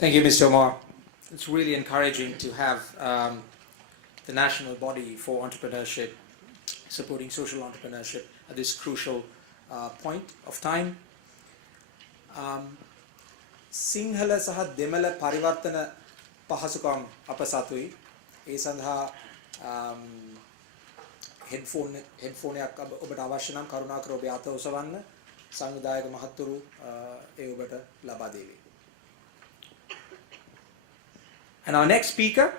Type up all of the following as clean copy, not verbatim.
Thank you, Mr. Omar. It's really encouraging to have the national body for entrepreneurship, supporting social entrepreneurship at this crucial point of time. Sinhala සහ දෙමළ පරිවර්තන පහසුකම් අප සතුයි. ඒ සඳහා headphone එකක් ඔබට අවශ්‍ය නම් කරුණාකර ඔබේ අත ඔසවන්න. සංවිධායක මහත්තුරු ඒ ඔබට ලබා දෙවි. And our next speaker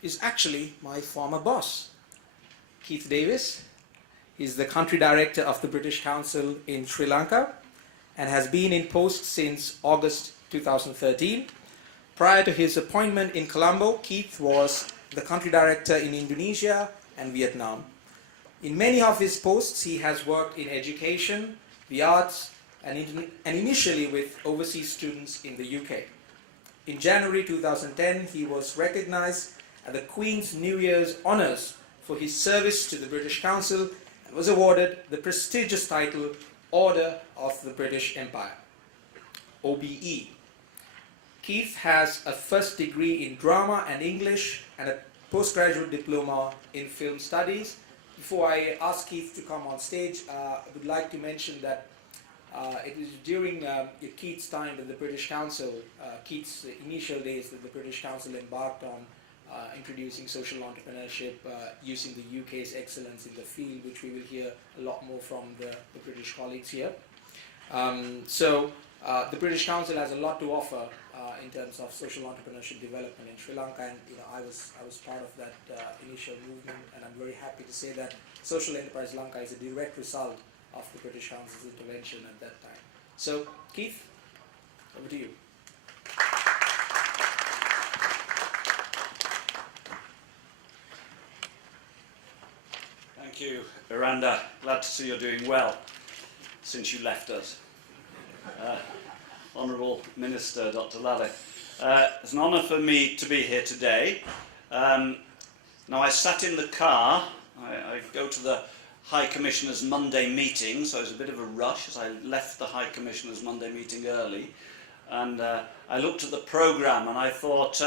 is actually my former boss, Keith Davies. He's the country director of the British Council in Sri Lanka and has been in post since August 2013. Prior to his appointment in Colombo, Keith was the country director in Indonesia and Vietnam. In many of his posts, he has worked in education, the arts, and initially with overseas students in the UK. In January 2010, he was recognized at the Queen's New Year's Honours for his service to the British Council and was awarded the prestigious title Order of the British Empire, OBE. Keith has a first degree in drama and English and a postgraduate diploma in film studies. Before I ask Keith to come on stage, I would like to mention that it was during Keith's time at the British Council, Keith's initial days that the British Council embarked on introducing social entrepreneurship using the UK's excellence in the field, which we will hear a lot more from the British colleagues here. The British Council has a lot to offer in terms of social entrepreneurship development in Sri Lanka, and I was part of that initial movement, and I'm very happy to say that Social Enterprise Lanka is a direct result of the British Council's intervention at that time. So, Keith, over to you. Thank you, Eran. Glad to see you're doing well since you left us. Honourable Minister, Dr. Lalith. It's an honour for me to be here today. Now, I sat in the car. I go to the High Commissioner's Monday meeting, so it was a bit of a rush as I left the High Commissioner's Monday meeting early. And I looked at the programme and I thought,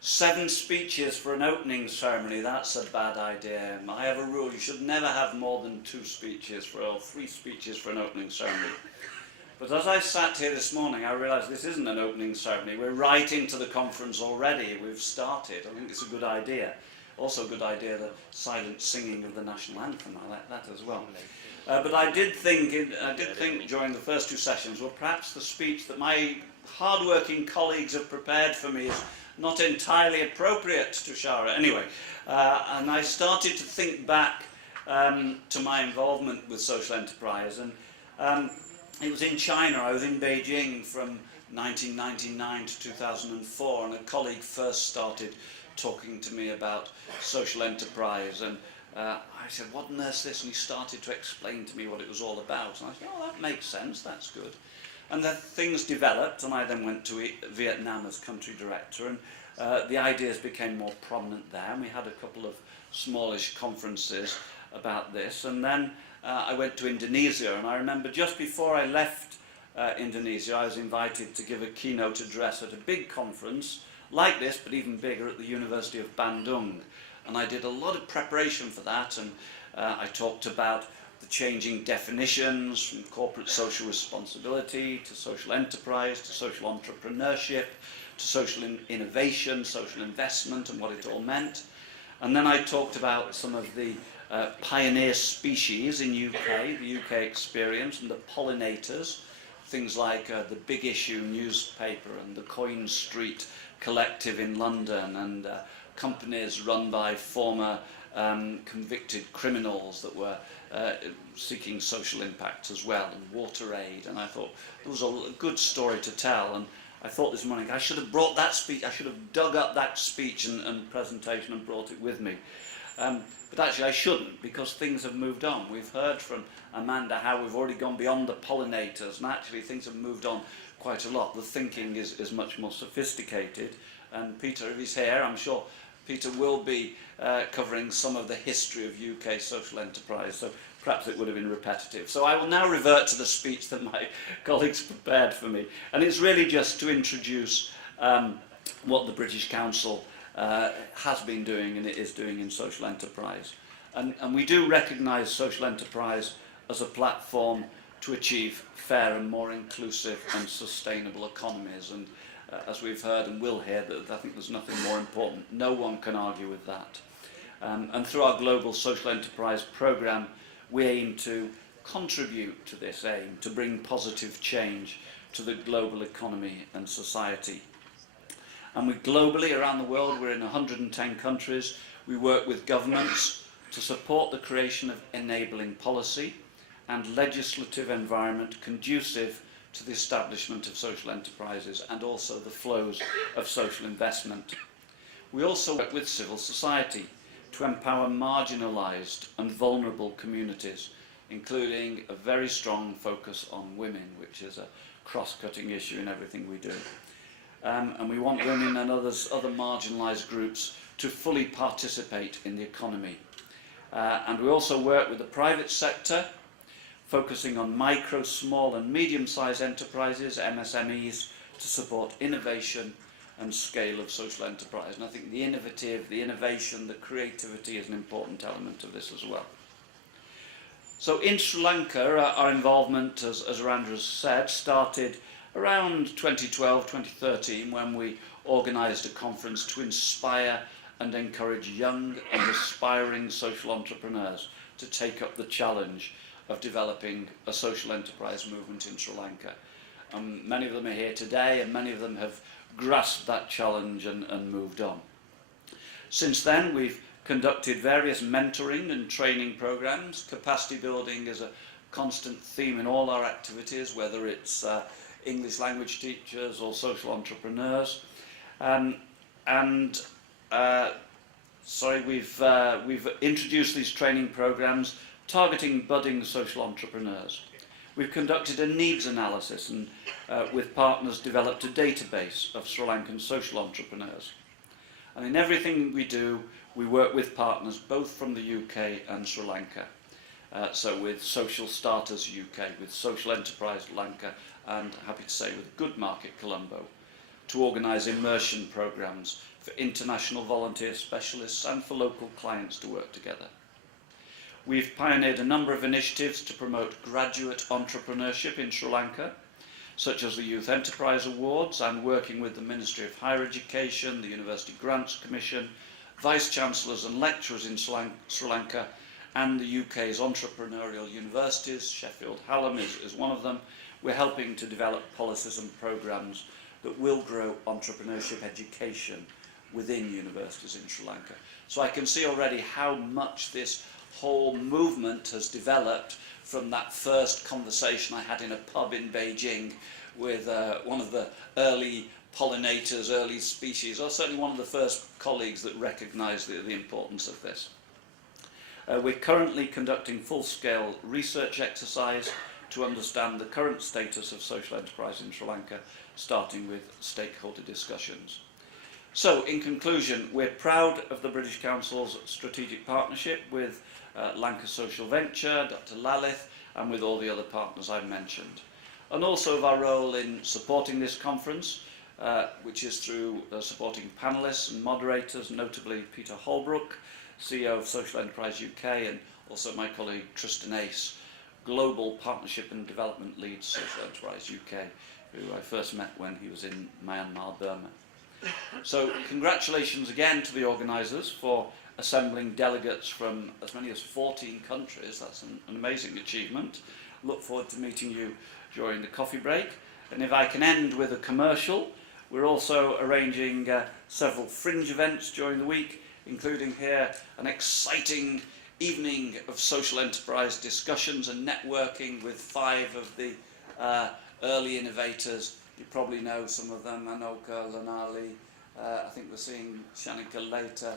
7 speeches for an opening ceremony, that's a bad idea. I have a rule, you should never have more than 2 speeches or 3 speeches for an opening ceremony. But as I sat here this morning, I realised this isn't an opening ceremony. We're right into the conference already. We've started. I think it's a good idea. Also a good idea, the silent singing of the national anthem. I like that as well. But I did think during the first 2 sessions, well, perhaps the speech that my hard-working colleagues have prepared for me is not entirely appropriate to Shara. Anyway, and I started to think back to my involvement with social enterprise. And it was in China. I was in Beijing from 1999 to 2004, and a colleague first started talking to me about social enterprise, and I said, what on earth is this? And he started to explain to me what it was all about, and I said, oh, that makes sense, that's good. And then things developed, and I then went to Vietnam as country director, and the ideas became more prominent there, and we had a couple of smallish conferences about this, and then I went to Indonesia, and I remember just before I left Indonesia, I was invited to give a keynote address at a big conference like this, but even bigger, at the University of Bandung. And I did a lot of preparation for that, and I talked about the changing definitions from corporate social responsibility to social enterprise to social entrepreneurship to social innovation, social investment, and what it all meant. And then I talked about some of the pioneer species in UK, the UK experience, and the pollinators, things like the Big Issue newspaper and the Coin Street Collective in London, and companies run by former convicted criminals that were seeking social impact as well, and water aid. And I thought it was a good story to tell, and I thought this morning I should have brought that speech, I should have dug up that speech and presentation and brought it with me. But actually I shouldn't, because things have moved on. We've heard from Amanda how we've already gone beyond the pollinators, and actually things have moved on quite a lot. The thinking is much more sophisticated, and Peter, if he's here, I'm sure Peter will be covering some of the history of UK social enterprise, so perhaps it would have been repetitive. So I will now revert to the speech that my colleagues prepared for me, and it's really just to introduce what the British Council has been doing and it is doing in social enterprise. And we do recognise social enterprise as a platform to achieve fair and more inclusive and sustainable economies. And as we've heard and will hear, that I think there's nothing more important. No one can argue with that. And through our Global Social Enterprise Programme, we aim to contribute to this aim, to bring positive change to the global economy and society. And we globally, around the world, we're in 110 countries, we work with governments to support the creation of enabling policy and legislative environment conducive to the establishment of social enterprises and also the flows of social investment. We also work with civil society to empower marginalised and vulnerable communities, including a very strong focus on women, which is a cross-cutting issue in everything we do. And we want women and other marginalised groups to fully participate in the economy. And we also work with the private sector, focusing on micro, small and medium-sized enterprises, MSMEs, to support innovation and scale of social enterprise. And I think the innovation, the creativity is an important element of this as well. So in Sri Lanka, our involvement, as Eran has said, started around 2012, 2013, when we organised a conference to inspire and encourage young and aspiring social entrepreneurs to take up the challenge of developing a social enterprise movement in Sri Lanka. Many of them are here today, and many of them have grasped that challenge and moved on. Since then, we've conducted various mentoring and training programs. Capacity building is a constant theme in all our activities, whether it's English language teachers or social entrepreneurs. We've introduced these training programs targeting budding social entrepreneurs. We've conducted a needs analysis and with partners developed a database of Sri Lankan social entrepreneurs. And in everything we do, we work with partners both from the UK and Sri Lanka. So with Social Starters UK, with Social Enterprise Lanka, and happy to say with Good Market Colombo, to organise immersion programmes for international volunteer specialists and for local clients to work together. We've pioneered a number of initiatives to promote graduate entrepreneurship in Sri Lanka, such as the Youth Enterprise Awards, and working with the Ministry of Higher Education, the University Grants Commission, Vice-Chancellors and lecturers in Sri Lanka, and the UK's entrepreneurial universities. Sheffield Hallam is one of them. We're helping to develop policies and programmes that will grow entrepreneurship education within universities in Sri Lanka. So I can see already how much this whole movement has developed from that first conversation I had in a pub in Beijing with one of the early pollinators, early species, or certainly one of the first colleagues that recognised the importance of this. We're currently conducting full-scale research exercise to understand the current status of social enterprise in Sri Lanka, starting with stakeholder discussions. So, in conclusion, we're proud of the British Council's strategic partnership with Lanka Social Venture, Dr. Lalith, and with all the other partners I've mentioned. And also of our role in supporting this conference, which is through supporting panellists and moderators, notably Peter Holbrook, CEO of Social Enterprise UK, and also my colleague Tristan Ace, Global Partnership and Development Lead, Social Enterprise UK, who I first met when he was in Myanmar, Burma. So congratulations again to the organisers for assembling delegates from as many as 14 countries. That's an amazing achievement. Look forward to meeting you during the coffee break. And if I can end with a commercial, we're also arranging several fringe events during the week, including here an exciting evening of social enterprise discussions and networking with 5 of the early innovators. You probably know some of them, Anoka, Lanali, I think we're seeing Shanika later,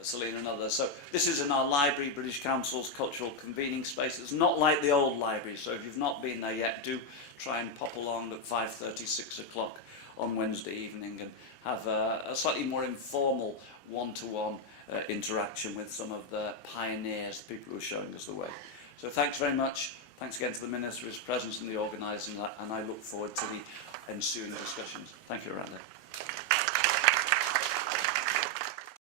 Selena and others. So this is in our library, British Council's cultural convening space. It's not like the old library, so if you've not been there yet, do try and pop along at 5:30, 6 o'clock on Wednesday evening and have a slightly more informal one-to-one interaction with some of the pioneers, the people who are showing us the way. So thanks very much. Thanks again to the Minister for his presence in the organising, and I look forward to the ensuing discussions. Thank you, Eran.